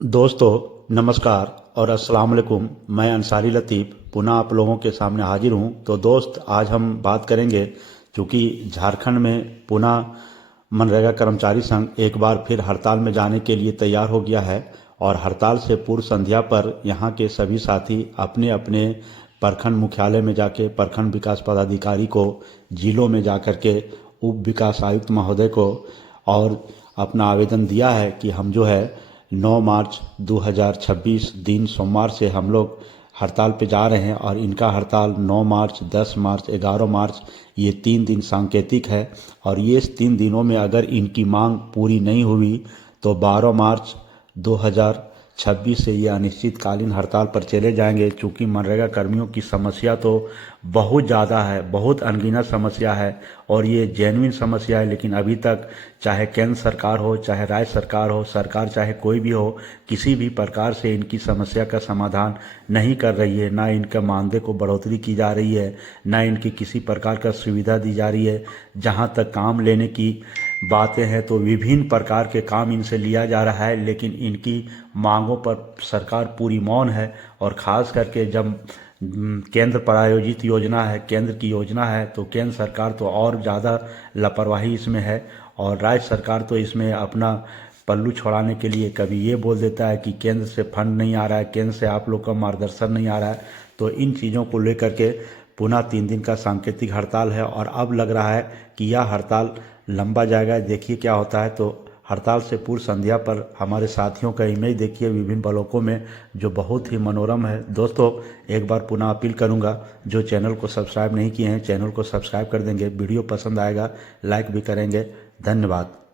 दोस्तों नमस्कार और अस्सलाम वालेकुम। मैं अंसारी लतीफ़ पुनः आप लोगों के सामने हाजिर हूं। तो दोस्त आज हम बात करेंगे, चूँकि झारखंड में पुनः मनरेगा कर्मचारी संघ एक बार फिर हड़ताल में जाने के लिए तैयार हो गया है और हड़ताल से पूर्व संध्या पर यहां के सभी साथी अपने अपने प्रखंड मुख्यालय में जाके प्रखंड विकास पदाधिकारी को, जिलों में जाकर के उप विकास आयुक्त महोदय को और अपना आवेदन दिया है कि हम जो है 9 मार्च 2026 दिन सोमवार से हम लोग हड़ताल पे जा रहे हैं और इनका हड़ताल 9 मार्च, 10 मार्च, 11 मार्च ये 3 दिन सांकेतिक है और ये इस 3 दिनों में अगर इनकी मांग पूरी नहीं हुई तो 12 मार्च 2026 से ये अनिश्चितकालीन हड़ताल पर चले जाएंगे। चूँकि मनरेगा कर्मियों की समस्या तो बहुत ज़्यादा है, बहुत अनगिनत समस्या है और ये जेन्युइन समस्या है, लेकिन अभी तक चाहे केंद्र सरकार हो, चाहे राज्य सरकार हो, सरकार चाहे कोई भी हो, किसी भी प्रकार से इनकी समस्या का समाधान नहीं कर रही है। ना इनका मानदेय को बढ़ोतरी की जा रही है, ना इनकी किसी प्रकार का सुविधा दी जा रही है। जहाँ तक काम लेने की बातें हैं तो विभिन्न प्रकार के काम इनसे लिया जा रहा है, लेकिन इनकी मांगों पर सरकार पूरी मौन है। और ख़ास करके जब केंद्र प्रायोजित योजना है, केंद्र की योजना है, तो केंद्र सरकार तो और ज़्यादा लापरवाही इसमें है और राज्य सरकार तो इसमें अपना पल्लू छुड़ाने के लिए कभी ये बोल देता है कि केंद्र से फंड नहीं आ रहा है, केंद्र से आप लोग का मार्गदर्शन नहीं आ रहा है। तो इन चीज़ों को लेकर के पुनः 3 दिन का सांकेतिक हड़ताल है और अब लग रहा है कि यह हड़ताल लंबा जाएगा। देखिए क्या होता है। तो हड़ताल से पूर्व संध्या पर हमारे साथियों का इमेज देखिए विभिन्न ब्लॉकों में, जो बहुत ही मनोरम है। दोस्तों एक बार पुनः अपील करूंगा, जो चैनल को सब्सक्राइब नहीं किए हैं चैनल को सब्सक्राइब कर देंगे, वीडियो पसंद आएगा लाइक भी करेंगे। धन्यवाद।